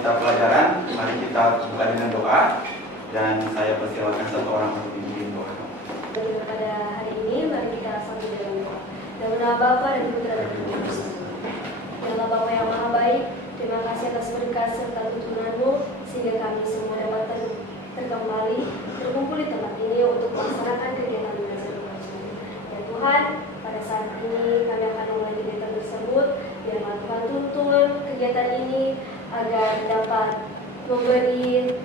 kita pelajaran, mari kita buka dengan doa. Dan saya persilakan satu orang untuk dipimpin doa. Pada hari ini, mari kita sambut dengan doa. Dalam nama Bapa dan Putra dan Roh Kudus. Ya Allah Bapa yang Maha Baik, terima kasih atas berkat serta tuntunan-Mu sehingga kami semua dapat terkembali terkumpul di tempat ini untuk melaksanakan kegiatan belajar mengaji. Ya Tuhan, pada saat ini kami akan mulai kegiatan tersebut. Biarlah Tuhan tuntun kegiatan ini agar dapat memberi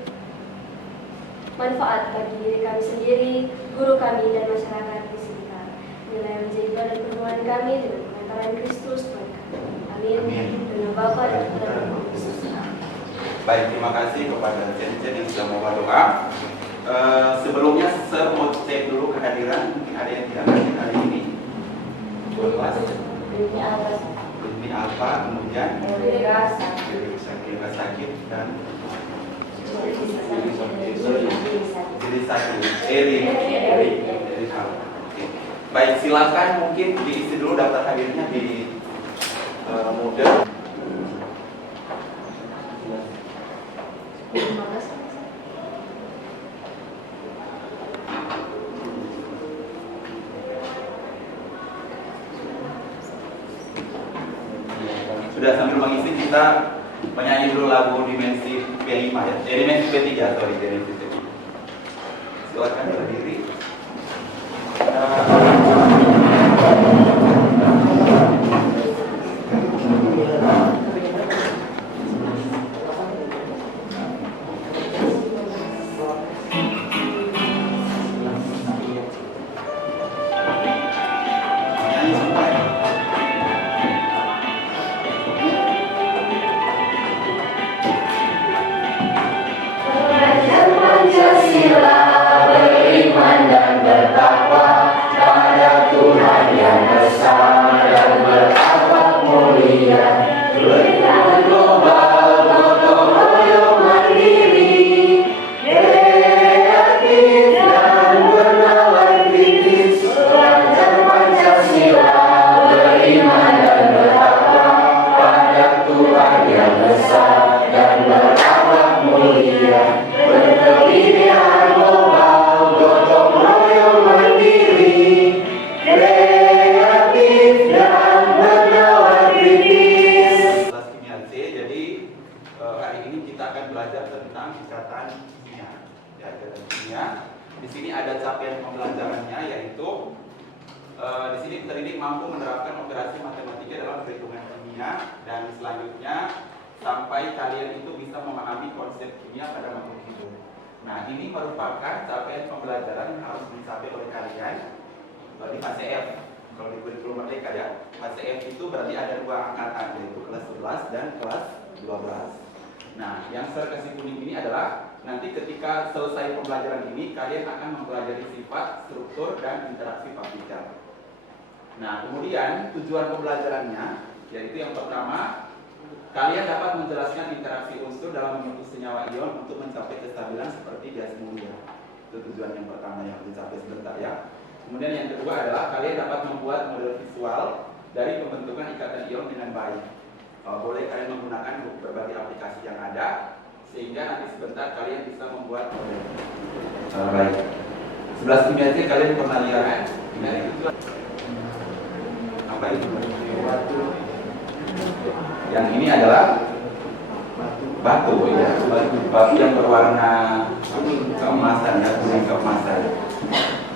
manfaat bagi diri kami sendiri, guru kami, dan masyarakat di sekitar. Inilah yang menjadi badan permohonan kami dengan pengantaran Kristus Tuhan kami. Amin. Dengan Bapa dan Putra dan Roh Kudus. Baik, terima kasih kepada Chen yang sudah membawa doa. Sebelumnya saya mau cek dulu kehadiran. Mungkin ada yang tidak hadir hari ini. Ini Alfa, kemudian sakit dan jadi sakit. Eri. Baik, silakan mungkin diisi dulu daftar hadirnya di model. Sudah sambil mengisi, kita menyanyi dulu lagu dimensi P5 ya. Dimensi P3, sorry, dimensi P3. Silakan berdiri. Di sini ada capaian pembelajarannya, yaitu di sini terdidik mampu menerapkan operasi matematika dalam perhitungan kimia, dan selanjutnya sampai kalian itu bisa memahami konsep kimia pada makhluk hidup. Nah, ini merupakan capaian pembelajaran yang harus dicapai oleh kalian di fase F. Kalau di kurikulum Merdeka ya, fase F itu berarti ada dua angkatan, yaitu kelas 11 dan kelas 12. Nah, yang saya kasih kuning ini adalah nanti ketika selesai pembelajaran ini, kalian akan mempelajari sifat, struktur, dan interaksi partikel. Nah, kemudian tujuan pembelajarannya, yaitu yang pertama, kalian dapat menjelaskan interaksi unsur dalam membentuk senyawa ion untuk mencapai kestabilan seperti gas mulia. Itu tujuan yang pertama yang dicapai sebentar ya. Kemudian yang kedua adalah kalian dapat membuat model visual dari pembentukan ikatan ion dengan baik. Boleh kalian menggunakan berbagai aplikasi yang ada, sehingga nanti sebentar kalian bisa membuat model. Baik. 11 kimia itu kalian pernah lihat kan? Kimia itu apa itu? Batu. Yang ini adalah batu ya, batu yang berwarna keemasan ya, kuning keemasan.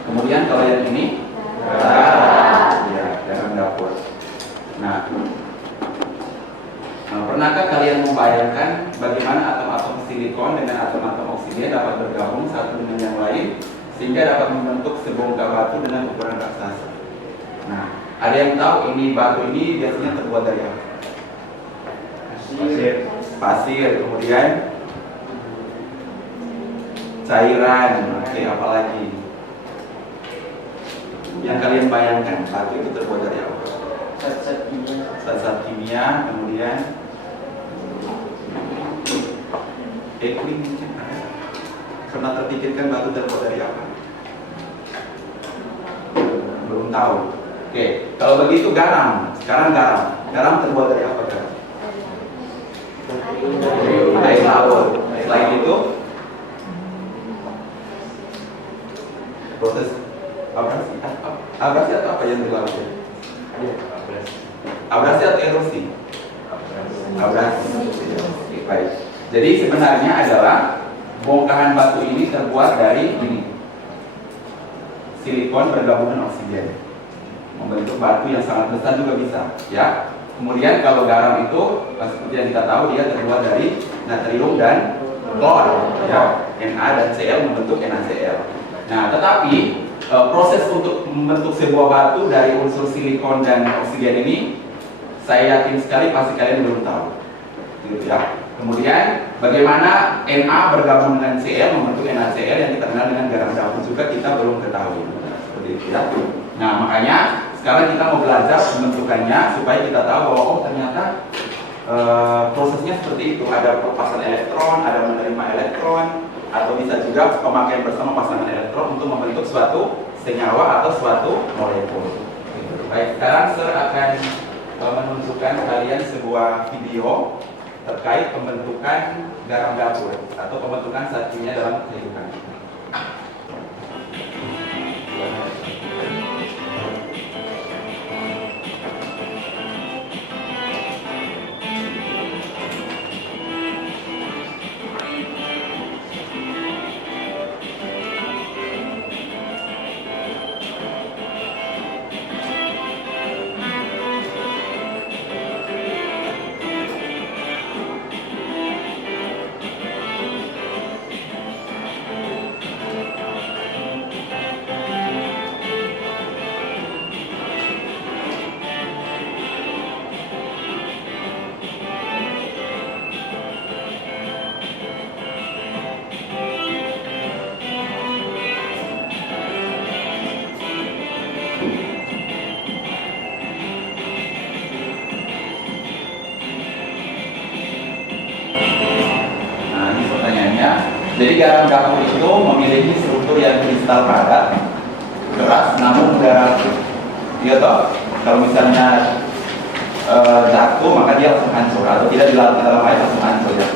Kemudian kalau yang ini ya, garam dapur. Nah, pernahkah kalian membayangkan bagaimana atom-atom silikon dengan atom-atom oksigen dapat bergabung satu dengan yang lain sehingga dapat membentuk sebongkah batu dengan ukuran raksasa? Nah, ada yang tahu ini batu ini biasanya terbuat dari apa? Pasir, kemudian cairan, oke, apa lagi? Yang kalian bayangkan, batu itu terbuat dari apa? Zat-zat kimia, kemudian ekling mungkin ada. Pernah terpikirkan batu terbuat dari apa? Belum tahu. Oke, kalau begitu garam. Sekarang garam. Garam terbuat dari apa, garam? air laut. Selain itu, proses abrasi atau apa yang di laut? Abrasi atau erosi? Abrasi. Baik. Jadi sebenarnya adalah bongkahan batu ini terbuat dari ini, silikon bergabung dengan oksigen, membentuk batu yang sangat besar juga bisa, ya. Kemudian kalau garam itu seperti yang kita tahu dia terbuat dari natrium dan klor, ya. Na dan Cl membentuk NaCl. Nah, tetapi proses untuk membentuk sebuah batu dari unsur silikon dan oksigen ini, saya yakin sekali pasti kalian belum tahu, gitu ya. Kemudian bagaimana Na bergabung dengan Cl membentuk NaCl yang kita kenal dengan garam dapur juga kita belum ketahui, seperti itu ya. Nah, makanya sekarang kita mau belajar pembentukannya supaya kita tahu bahwa oh ternyata prosesnya seperti itu, ada pelepasan elektron, ada menerima elektron, atau bisa juga pemakaian bersama pasangan elektron untuk membentuk suatu senyawa atau suatu molekul. Baik, sekarang saya akan menunjukkan kalian sebuah video terkait pembentukan garam dapur atau pembentukan zat kimia dalam kehidupan. Jadi garam dapur itu memiliki struktur yang kristal padat, keras, namun mudah rapuh. Iya toh? Kalau misalnya jatuh maka dia langsung hancur atau tidak dilarut dalam air langsung hancur ya.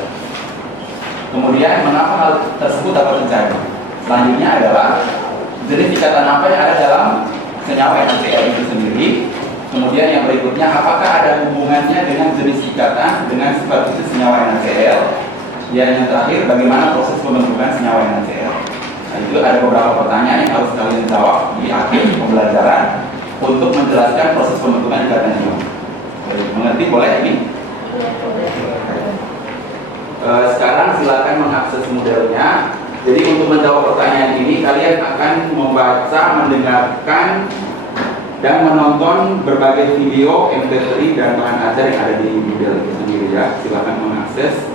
Kemudian mengapa hal tersebut dapat terjadi? Selanjutnya adalah jenis ikatan apa yang ada dalam senyawa NaCl itu sendiri. Kemudian yang berikutnya, apakah ada hubungannya dengan jenis ikatan dengan sifat khusus senyawa NaCl? Dan yang terakhir, bagaimana proses pembentukan senyawa NaCl? Nah, itu ada beberapa pertanyaan yang harus kalian jawab di akhir pembelajaran untuk menjelaskan proses pembentukan ikatan ion. Mengerti boleh ini? Sekarang silakan mengakses modelnya. Jadi untuk menjawab pertanyaan ini, kalian akan membaca, mendengarkan, dan menonton berbagai video, MP3 dan bahan ajar yang ada di model itu sendiri ya. Silakan mengakses.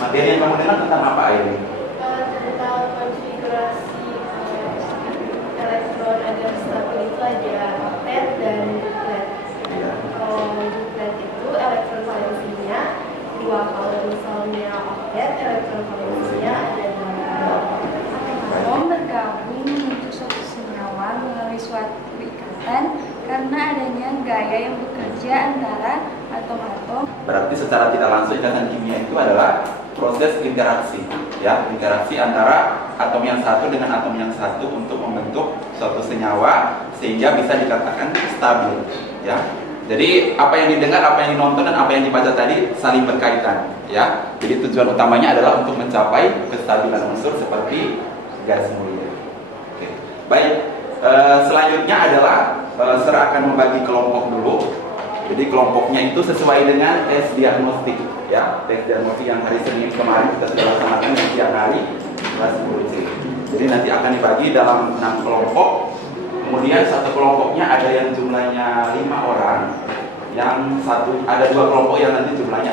Materi yang kamu dengar tentang apa ini? Tentang konfigurasi elektron agar stabil itu ada oktet dan duplet. Kalau duplet itu elektron valensinya 2, kalau misalnya oktet elektron valensinya ada 2. Atom bergabung membentuk suatu senyawa melalui suatu ikatan karena adanya gaya yang bekerja antara atom-atom. Berarti secara tidak langsung ikatan kimia itu adalah proses interaksi, ya, interaksi antara atom yang satu dengan atom yang satu untuk membentuk suatu senyawa sehingga bisa dikatakan stabil, ya. Jadi apa yang didengar, apa yang dinonton dan apa yang dibaca tadi saling berkaitan, ya. Jadi tujuan utamanya adalah untuk mencapai kestabilan unsur seperti gas mulia. Oke. Baik, selanjutnya adalah saya akan membagi kelompok dulu. Jadi kelompoknya itu sesuai dengan tes diagnostik, ya, tes diagnostik yang hari Senin kemarin kita sudah laksanakan di siang hari kelas 10C. Jadi nanti akan dibagi dalam 6 kelompok. Kemudian satu kelompoknya ada yang jumlahnya 5 orang, Yang satu ada dua kelompok yang nanti jumlahnya.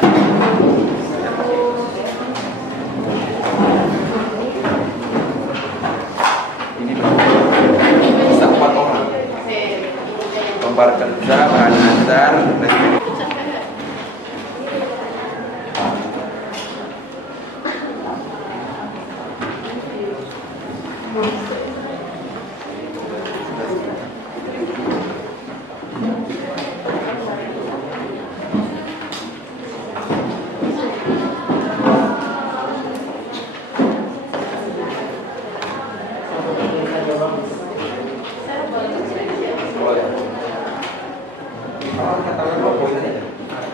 Ini bisa 4 orang. Lembar kerja, bahan dasar,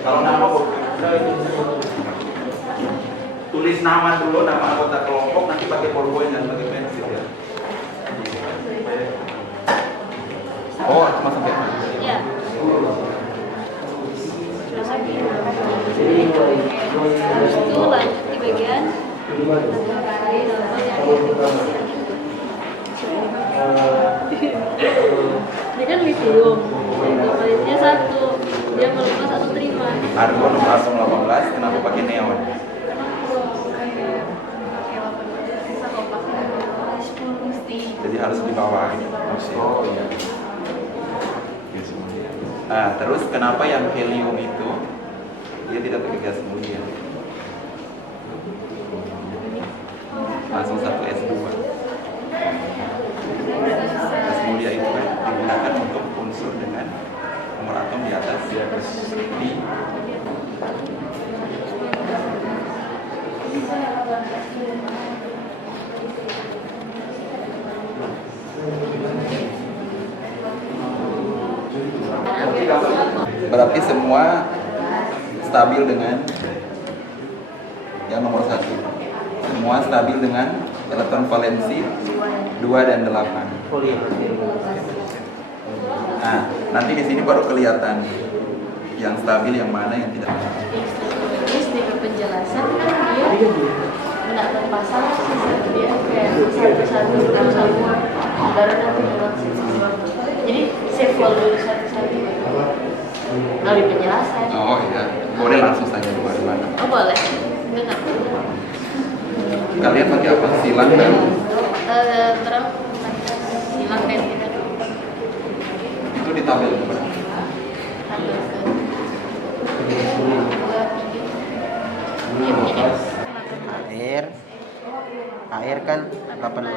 kalau nama tulis nama dulu, nama anggota kelompok, nanti pakai PowerPoint dan pakai pensil ya. Oh, cuma sampai Ya. Terus itu lanjut di bagian ini kan lithium, kualitasnya 1, dia melupas 1 terima. argon 18, kenapa pakai neon? Jadi harus di bawah. Oh iya. Nah, terus kenapa yang helium itu dia tidak pakai gas mulia? Langsung 1 S2. Gas mulia itu kan digunakan untuk unsur dengan nomor atom di atas di berarti semua stabil dengan yang nomor 1. Semua stabil dengan elektron valensi 2 dan 8. Nah, nanti di sini baru kelihatan yang stabil yang mana yang tidak. Terus di penjelasan kan dia nggak terpasang dia kayak satu-satu semua baru nanti dalam sensor. Jadi save dulu satu-satu. Lalu di penjelasan. Oh iya, boleh langsung saja di mana? Oh boleh. Enggak. Kalian pakai apa? Silang dan Terang silang dan tidak. itu di tabel berapa? Air kan 18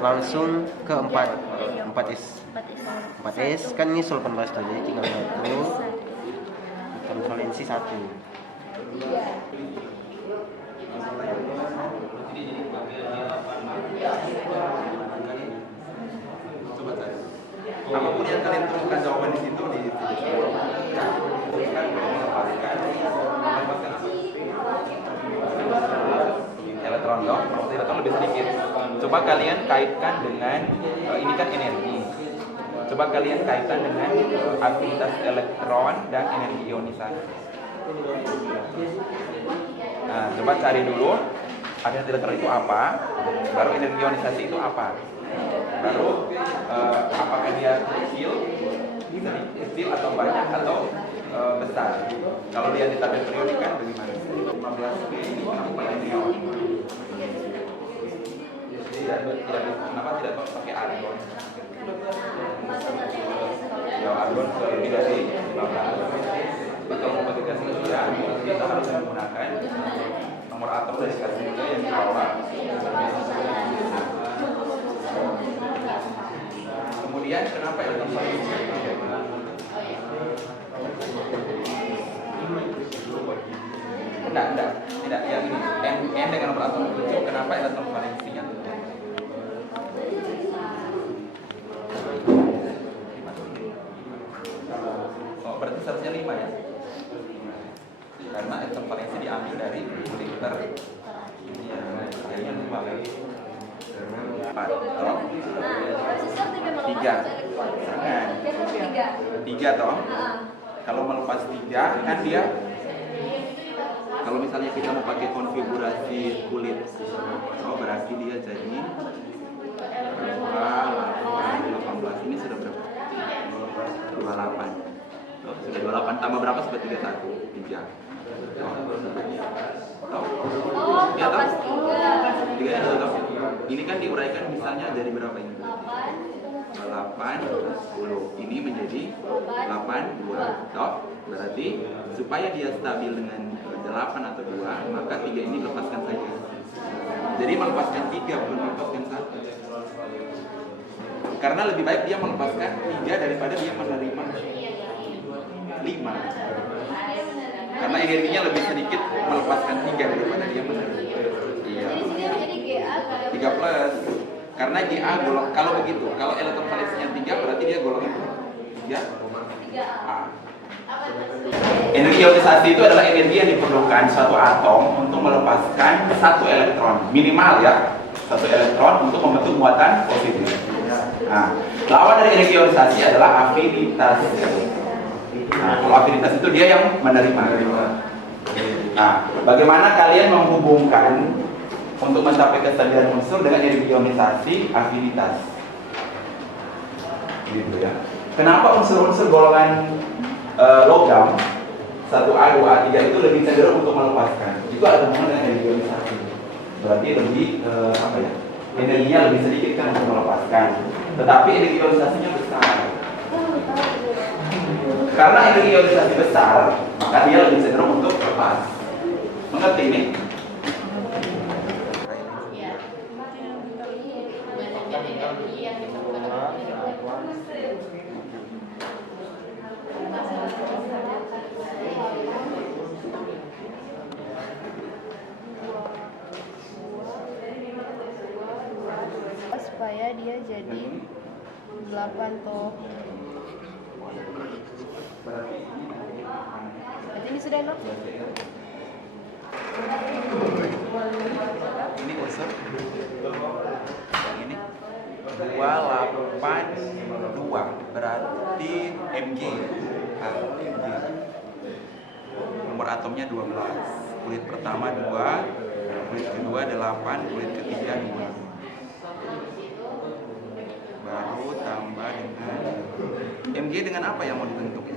langsung ke 4S 4S kan ini 18 tuh, jadi tinggal 1 valensi 1. Coba cari. Apapun yang kalian temukan jawaban di situ di elektron dong, elektron lebih sedikit. Coba kalian kaitkan dengan ini kan energi. Coba kalian kaitkan dengan aktivitas elektron dan energi ionisasi. Nah, coba cari dulu aktivitas elektron itu apa, baru energi ionisasi itu apa. Baru apakah dia kecil atau banyak atau besar. Kalau dia di tabel periodik kan bagaimana? 15 ini apa yang neon? Kenapa tidak pakai argon? Ya argon lebih dari 15. Kalau mau pakai gas mulia, kita harus menggunakan nomor atom dari gas mulia yang di bawah. Kemudian kenapa elektron valensi? Tidak yang ini N dengan nomor atom tujuh. Kenapa elektron valensinya tujuh? Oh, berarti seharusnya 5 ya? Karena elektron valensi diambil dari liter. Iya, kayaknya 5 kan? 4, toh? 3. Jangan. 3 toh? Kalau melepas 3 kan dia, kalau misalnya kita mau pakai konfigurasi kulit, oh berarti dia jadi 18. Ini sudah berapa? 28. Tuh, sudah 28 tambah berapa sampai 31? 3. Tahu? Oh, Ya, tahu? pas 3. 3 ya, tahu? Ini kan diuraikan misalnya dari berapa ini? 8, 10. Ini menjadi 8, 2. Toh? Berarti supaya dia stabil dengan 8 atau 2, maka 3 ini lepaskan saja. Jadi melepaskan 3 bukan melepaskan 1. Karena lebih baik dia melepaskan 3 daripada dia menerima 5. Karena energinya lebih sedikit melepaskan 3 daripada dia menerima. Iya. Jadi GA 3 plus. Karena GA golong, kalau begitu, kalau elektron valensinya 3 berarti dia golongan 3A. Energi ionisasi itu adalah energi yang diperlukan suatu atom untuk melepaskan 1 elektron, minimal ya, 1 elektron untuk membentuk muatan positif. Nah, lawan dari energi ionisasi adalah afinitas. Nah, kalau afinitas itu dia yang menerima. Nah, bagaimana kalian menghubungkan untuk mencapai kestabilan unsur dengan energi ionisasi afinitas? Gitu ya. Kenapa unsur-unsur golongan logam 1A, 2A, 3 itu lebih cenderung untuk melepaskan? Itu ada hubungan dengan energi ionisasi. Berarti lebih apa ya? Energinya lebih sedikit kan untuk melepaskan. Tetapi energi ionisasinya besar. Karena energi ionisasi besar, maka dia lebih cenderung untuk lepas. Mengerti ini? supaya dia jadi 8 tuh. Berarti ini sudah no? Ini unsur yang ini 282 berarti Mg. Mg. Nomor atomnya 12. Kulit pertama 2, kulit kedua 8, kulit ketiga 2. Baru tambah dengan Mg dengan apa yang mau ditentukan?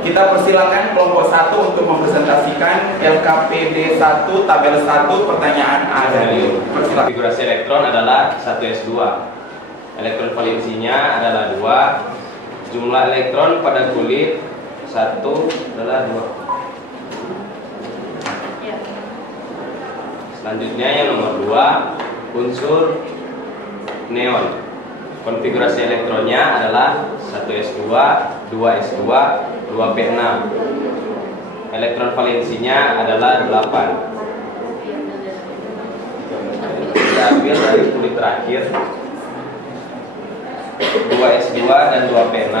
Kita persilakan kelompok 1 untuk mempresentasikan LKPD 1 tabel 1 pertanyaan A dan B. Persilakan. Konfigurasi elektron adalah 1s2. Elektron valensinya adalah 2. Jumlah elektron pada kulit 1 adalah 2. Selanjutnya yang nomor 2, unsur neon. Konfigurasi elektronnya adalah 1s2, 2s2, 2p6. Elektron valensinya adalah 8. Diambil dari kulit terakhir 2s2 dan 2p6.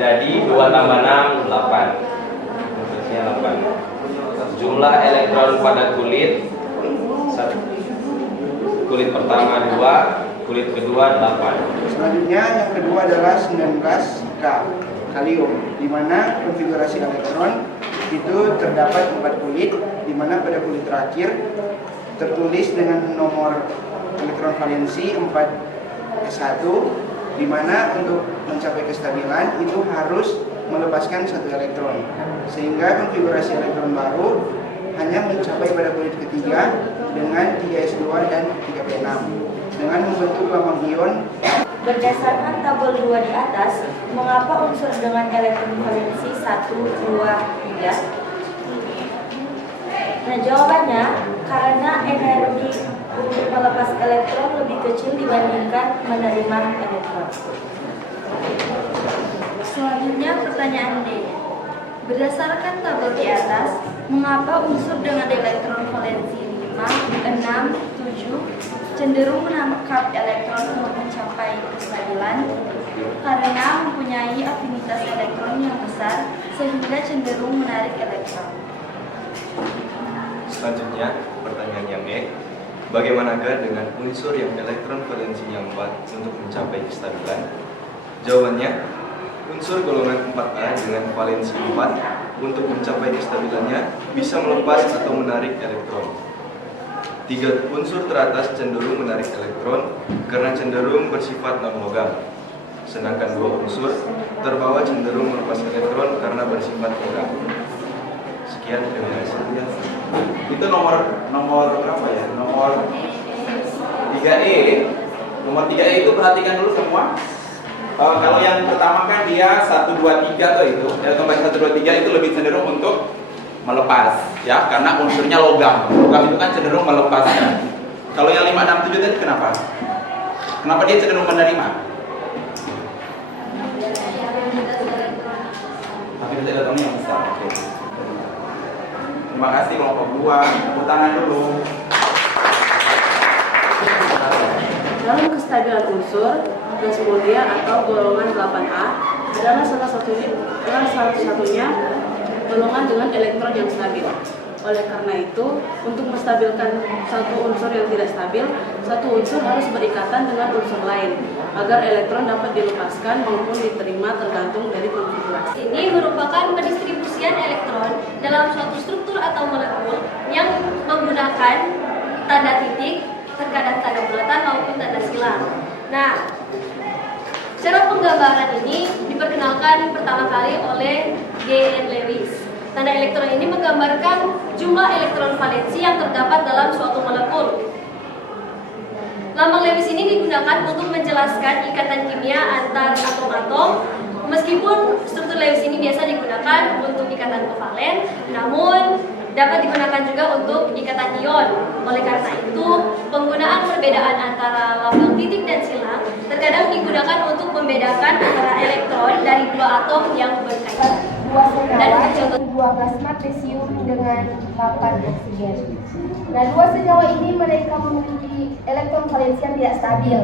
Jadi 2 tambah 6 8. Maksudnya 8. Jumlah elektron pada kulit 1. Kulit pertama 2, kulit kedua 8. Selanjutnya yang kedua adalah 19K kalium, di mana konfigurasi elektron itu terdapat 4 kulit, di mana pada kulit terakhir tertulis dengan nomor elektron valensi 4s1, di mana untuk mencapai kestabilan itu harus melepaskan 1 elektron, sehingga konfigurasi elektron baru hanya mencapai pada kulit ketiga dengan 3s2 dan 3p6 dengan membentuk lambang ion. Berdasarkan tabel 2 di atas, mengapa unsur dengan elektron valensi 1, 2, 3? Nah, jawabannya karena energi untuk melepas elektron lebih kecil dibandingkan menerima elektron. Selanjutnya pertanyaan D. Berdasarkan tabel di atas, mengapa unsur dengan elektron valensi 5, 6, 7 cenderung menangkap elektron untuk mencapai kestabilan? Karena mempunyai afinitas elektron yang besar sehingga cenderung menarik elektron. Selanjutnya pertanyaan yang B. Bagaimanakah dengan unsur yang elektron valensinya 4 untuk mencapai kestabilan? Jawabannya, unsur golongan 4A dengan valensi 4 untuk mencapai kestabilannya bisa melepas atau menarik elektron. 3 unsur teratas cenderung menarik elektron karena cenderung bersifat non-logam. Sedangkan 2 unsur terbawah cenderung melepas elektron karena bersifat logam. Sekian, terima kasih. Itu nomor berapa ya? Nomor 3E. Nomor 3E itu perhatikan dulu semua. Kalau yang pertama kan dia 1 2 3 tuh itu. Elektron baik 1 2 3 itu lebih cenderung untuk melepas ya, karena unsurnya logam. Logam itu kan cenderung melepaskan. Kalau yang 5 6 7 tadi kenapa? Kenapa dia cenderung menerima? Tapi itu elektronnya yang besar. Oke. Terima kasih kelompok 2. Tepuk tangan dulu. Dalam kestabilan unsur, gas mulia atau golongan 8A adalah satu-satunya golongan dengan elektron yang stabil. Oleh karena itu, untuk menstabilkan satu unsur yang tidak stabil, satu unsur harus berikatan dengan unsur lain agar elektron dapat dilepaskan maupun diterima tergantung dari konfigurasi. Ini merupakan pendistribusian elektron dalam suatu struktur atau molekul yang menggunakan tanda titik, terkadang tanda bulatan maupun tanda silang. Nah, cara penggambaran ini diperkenalkan pertama kali oleh G.N. Lewis. Tanda elektron ini menggambarkan jumlah elektron valensi yang terdapat dalam suatu molekul. Lambang Lewis ini digunakan untuk menjelaskan ikatan kimia antar atom-atom. Meskipun struktur Lewis ini biasa digunakan untuk ikatan kovalen, namun dapat digunakan juga untuk ikatan ion. Oleh karena itu, penggunaan perbedaan antara lambang titik dan silang terkadang digunakan untuk membedakan antara elektron dari dua atom yang berkaitan. Dua senyawa yaitu 12 magnesium dengan 8 oksigen. Nah, dua senyawa ini mereka memiliki elektron valensi yang tidak stabil.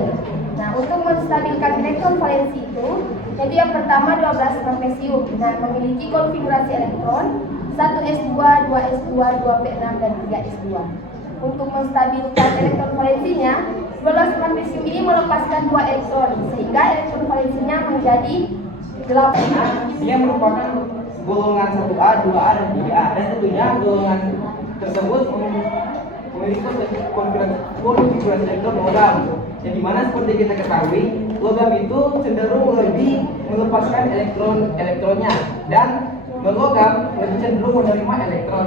Nah, untuk menstabilkan elektron valensi itu, yaitu yang pertama 12 magnesium. Nah, memiliki konfigurasi elektron 1s2, 2s2, 2p6 dan 3s2. Untuk menstabilkan elektron valensinya, 12 magnesium ini melepaskan 2 elektron sehingga elektron valensinya menjadi 8. Dia merupakan golongan 1A, 2A, dan 3A, dan tentunya golongan tersebut memiliki konfigurasi elektron logam. Yang dimana seperti kita ketahui, logam itu cenderung lebih melepaskan elektronnya, dan non-logam lebih cenderung menerima elektron.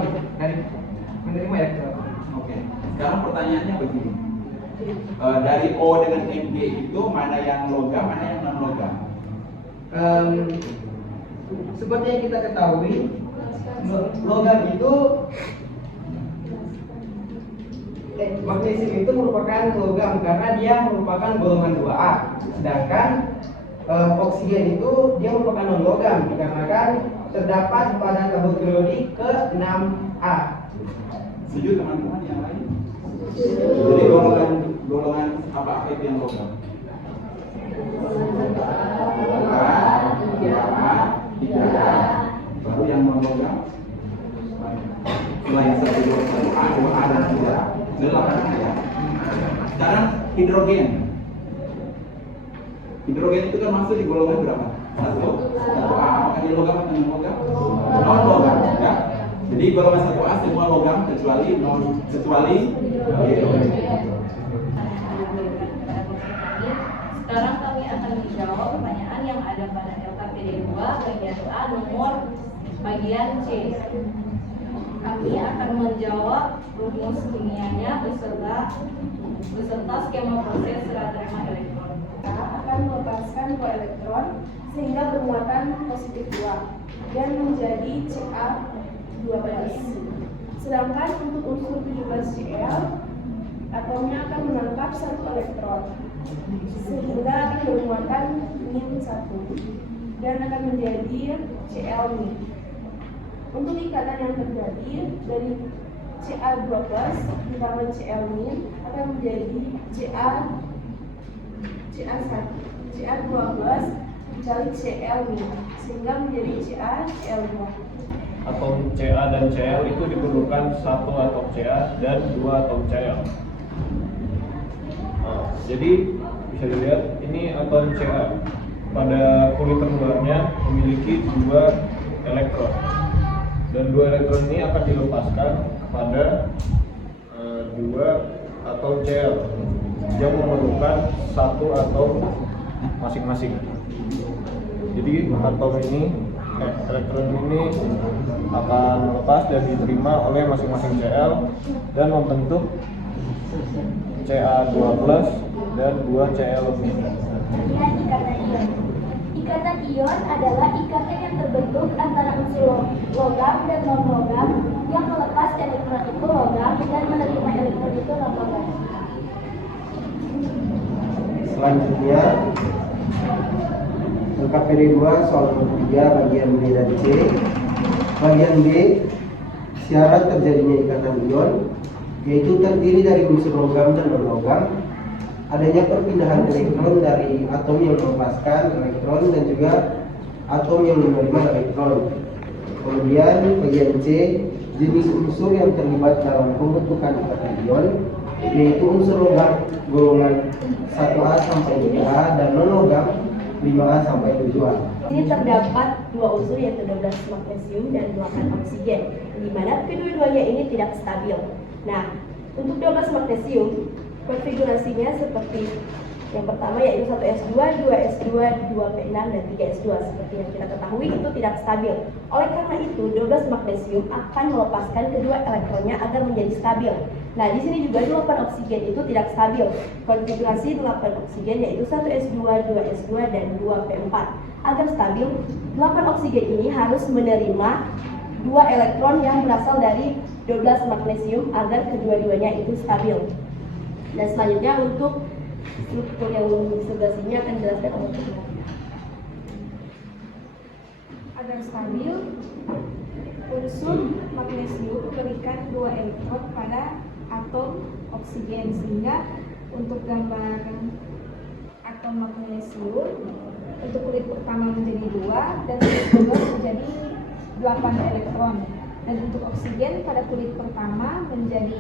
Oke. Sekarang pertanyaannya begini. Dari O dengan Mg itu mana yang logam, mana yang non logam? Seperti yang kita ketahui, logam itu magnesium itu merupakan logam karena dia merupakan golongan 2A, sedangkan oksigen itu dia merupakan non logam dikarenakan terdapat pada tabel periodik ke-6A. Setuju teman-teman yang lain? Jadi golongan apa itu yang logam? Baru yang non logam selain 1, 2A, 2A dan 3 8 ya. Sekarang hidrogen itu kan masuk di golongan berapa? 1A. Apakah dia logam atau non logam? Non logam ya. Jadi golongan 1A semua logam kecuali hidrogen. Sekarang kami akan menjawab pertanyaan yang ada pada LKPD 2 bagian A nomor bagian C. Kami akan menjawab rumus kimianya beserta skema proses serah terima elektron. Akan melepaskan 2 elektron sehingga bermuatan positif 2 dan menjadi Ca12. Sedangkan untuk unsur 17Cl, atomnya akan menangkap 1 elektron sehingga akan bermuatan -1 dan akan menjadi Cl-. Untuk ikatan yang terjadi dari Ca12 ditambah Cl- akan menjadi Ca12 dikali Cl- sehingga menjadi CaCl2. Atom Ca dan Cl itu diperlukan 1 atom Ca dan 2 atom Cl. Jadi bisa dilihat ini atom Ca. Pada kulit terluarnya memiliki 2 elektron. Dan 2 elektron ini akan dilepaskan kepada 2 atom Cl yang memerlukan 1 atom masing-masing. Jadi atom ini elektron ini akan lepas dan diterima oleh masing-masing Cl dan membentuk Ca2+ dan 2 Cl lebih. Kemudian ikatan ion. Ikatan ion adalah ikatan yang terbentuk antara unsur logam dan non-logam yang melepas elektron itu logam dan menerima elektron itu non-logam. Selanjutnya LKPD 2 soal nomor 3 bagian B dan C. Bagian B, syarat terjadinya ikatan ion yaitu terdiri dari unsur logam dan non-logam, adanya perpindahan elektron dari atom yang melepaskan elektron dan juga atom yang menerima elektron. Kemudian bagian C, jenis unsur yang terlibat dalam pembentukan ikatan ion yaitu unsur logam golongan 1A sampai 3A dan non-logam 5A sampai 7A. Ini terdapat 2 unsur yaitu 12 magnesium dan 8 oksigen, di mana kedua-duanya ini tidak stabil. Nah, untuk 12 magnesium, konfigurasinya seperti yang pertama yaitu 1s2, 2s2, 2p6, dan 3s2. Seperti yang kita ketahui itu tidak stabil. Oleh karena itu, 12 magnesium akan melepaskan kedua elektronnya agar menjadi stabil. Nah, di sini juga 8 oksigen itu tidak stabil. Konfigurasi 8 oksigen yaitu 1s2, 2s2, dan 2p4. Agar stabil, 8 oksigen ini harus menerima 2 elektron yang berasal dari 12 magnesium agar kedua-duanya itu stabil. Dan selanjutnya untuk struktur yang sebelah sini akan dijelaskan oleh Dr. Agar stabil, unsur magnesium memberikan 2 elektron pada atom oksigen, sehingga untuk gambar atom magnesium untuk kulit pertama menjadi 2 dan kulit kedua menjadi 8 elektron. Dan untuk oksigen pada kulit pertama menjadi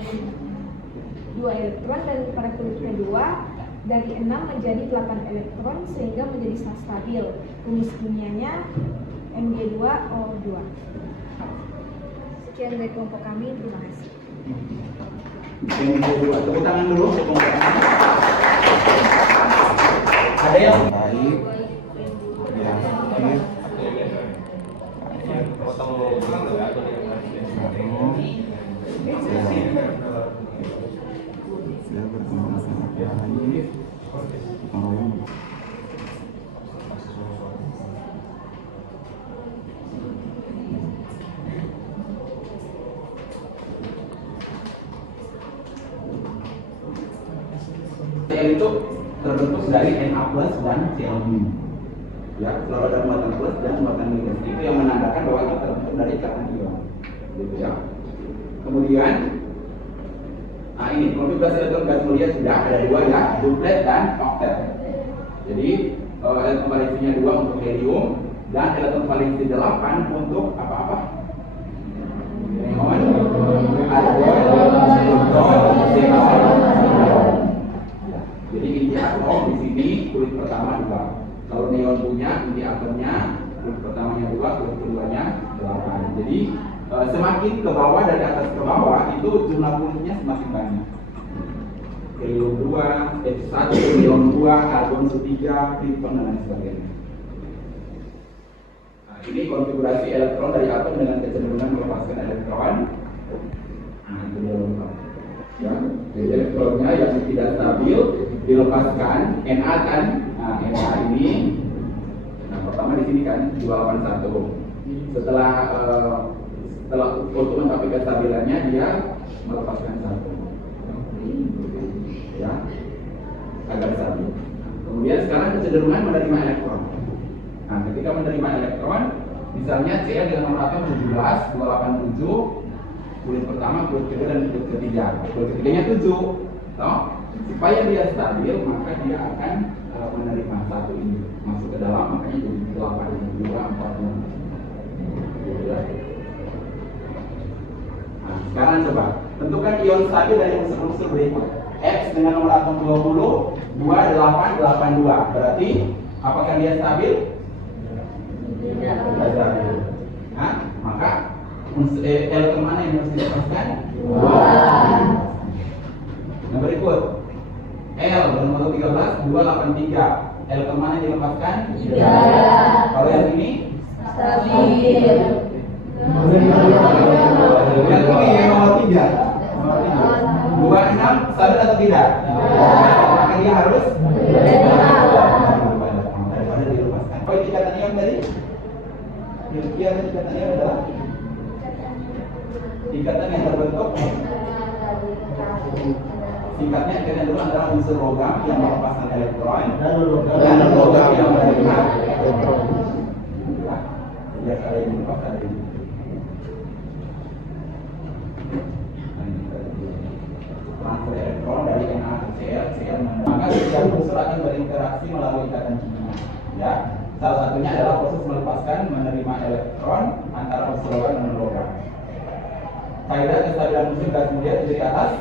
2 elektron dan pada kulit kedua dari 6 menjadi 8 elektron sehingga menjadi stabil. Rumus kimianya Mg2O2. Sekian dari kelompok kami, terima kasih. Tepuk tangan dulu. Ada yang baik, yang aktif, saya bertemu sama baik, Cl itu terbentuk dari Na plus dan Cl-. Ya, selalu ada muatan plus dan muatan minus. Itu yang menandakan bahwa itu terbentuk dari ikatan ion. Gitu ya. Kemudian, nah ini konfigurasi elektron gas mulia sudah ada 2 ya, duplet dan oktet. Jadi elektron valensinya 2 untuk helium dan elektron valensi 8 untuk apa-apa? Neon, argon, jadi inti atom di sini kulit pertama 2. Kalau neon punya inti atomnya kulit pertamanya 2, kulit keduanya 8. Jadi semakin ke bawah dari atas ke bawah itu jumlah kulitnya semakin banyak. Helium 2, F1, neon 2, argon 3, krypton dan lain sebagainya. Nah, ini konfigurasi elektron dari atom dengan kecenderungan melepaskan elektron. Nah, itu dia lengkap. Ya, jadi elektronnya yang tidak stabil dilepaskan, Na kan, nah Na ini, nah pertama di sini kan 281. Setelah untuk mencapai kestabilannya dia melepaskan 1, ya, agar stabil. Kemudian sekarang kecenderungan menerima elektron. Nah, ketika menerima elektron, misalnya Cl dengan nomor atom 17, 287. Kulit pertama, kulit kedua, dan kulit ketiga. Kulit ketiganya 7, toh? Supaya dia stabil, maka dia akan menerima 1 ini masuk ke dalam, makanya jadi 8, 2, 4, 5. Nah, sekarang coba tentukan ion stabil dari unsur-unsur berikut. X dengan nomor atom 20, 2882. Berarti apakah dia stabil? Tidak stabil. Nah, maka elektron mana yang harus dilepaskan? Yang berikut, L nomor 13, 283. Elektron mana yang dilepaskan? Tidak. Kalau yang ini? Stabil. Yang ini nomor 3. 26 stabil atau tidak? Maka dia harus dilepaskan. Oh, ikatan ion tadi? Ikatan ion adalah ikatan yang terbentuk. Singkatnya ikatan dulu adalah unsur logam yang melepaskan elektron dan logam yang menerima elektron. Ya, ada yang dilepas, ada yang transfer elektron dari Na ke Cl, Cl maka setiap unsur akan berinteraksi melalui ikatan kimia. Ya, salah satunya adalah proses melepaskan menerima elektron antara unsur logam dan logam. Kaidah kestabilan unsur gas mulia terdiri atas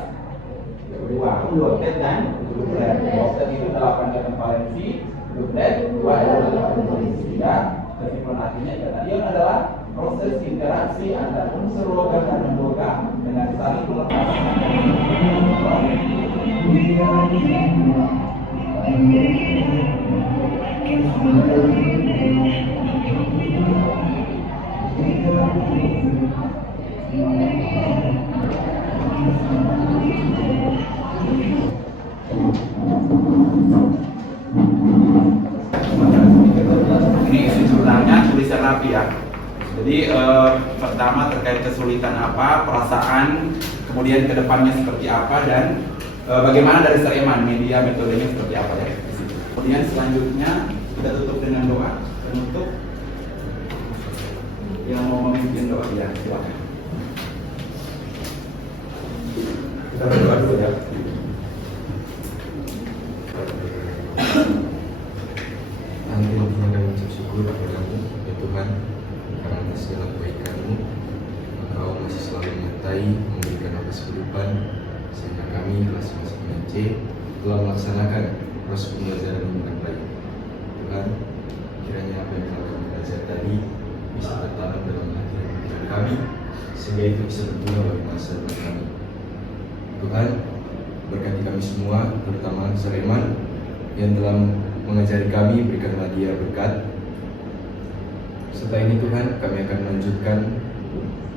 dua, oktet dan duplet. Oktet itu 8 elektron valensi, duplet 2 elektron valensi. Ya, kesimpulan artinya ikatan ion adalah proses interaksi antara unsur logam dan non-logam dengan saling melepaskan elektron. Ini isi jurnalnya tulisan rapi ya. Jadi pertama terkait kesulitan apa, perasaan, kemudian kedepannya seperti apa, dan bagaimana dari Sareman, media metodenya seperti apa ya. Kemudian selanjutnya kita tutup dengan doa penutup. Yang mau memimpin doa ya, silakan. Kita berdoa dulu ya. Nanti kami mengucap syukur kepadamu, ya Tuhan, karena atas segala kebaikan-Mu, Engkau masih selalu menyertai, memberikan nafas kehidupan, sehingga kami kelas masing-masing C telah melaksanakan proses pembelajaran dengan baik. Tuhan, kiranya apa yang telah kami belajar tadi bisa tertanam dalam hati dan pikiran kami, sehingga itu bisa berguna bagi masa depan kami. Tuhan, berkati kami semua, terutama Sareman yang telah mengajari kami, berikanlah dia berkat. Setelah ini Tuhan, kami akan melanjutkan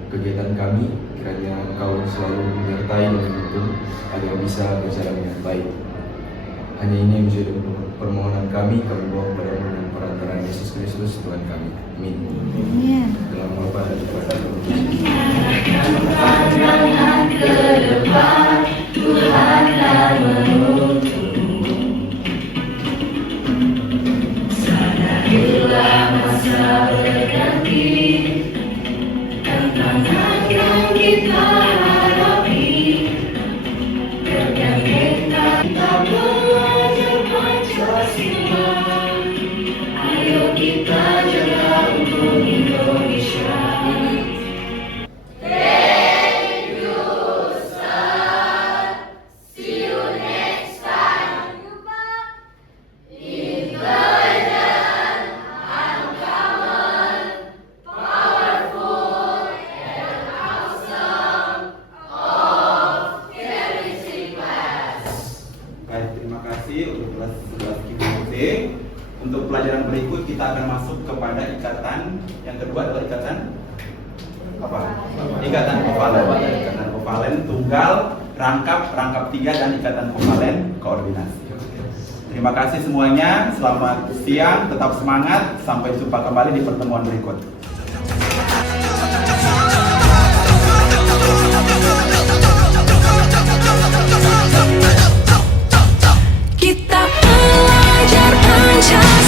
kegiatan kami, kiranya Engkau selalu menyertai dan mendukung agar bisa berjalan dengan baik. Hanya ini yang menjadi permohonan kami bawa kepada-Mu dan perantaraan Yesus Kristus Tuhan kami. Amin. Dalam nama Bapa dan Putra dan Roh Kudus. Pandangan ke depan, Tuhan dan menuntun. Sadarilah masa berganti, tantangan yang kita hadapi, bergandengan kita belajar Pancasila. Ayo kita jaga untuk Indonesia. Thank you, son. See you next time. Intelligent, uncommon, powerful, and awesome of chemistry class. Baik, terima kasih untuk kelas 11 KIPT. Untuk pelajaran berikut kita akan masuk kepada ikatan yang kedua adalah ikatan apa? Ikatan kovalen. Ikatan kovalen tunggal, rangkap 3 dan ikatan kovalen koordinasi. Terima kasih semuanya. Selamat siang, tetap semangat. Sampai jumpa kembali di pertemuan berikut. Kita belajar Pancasila.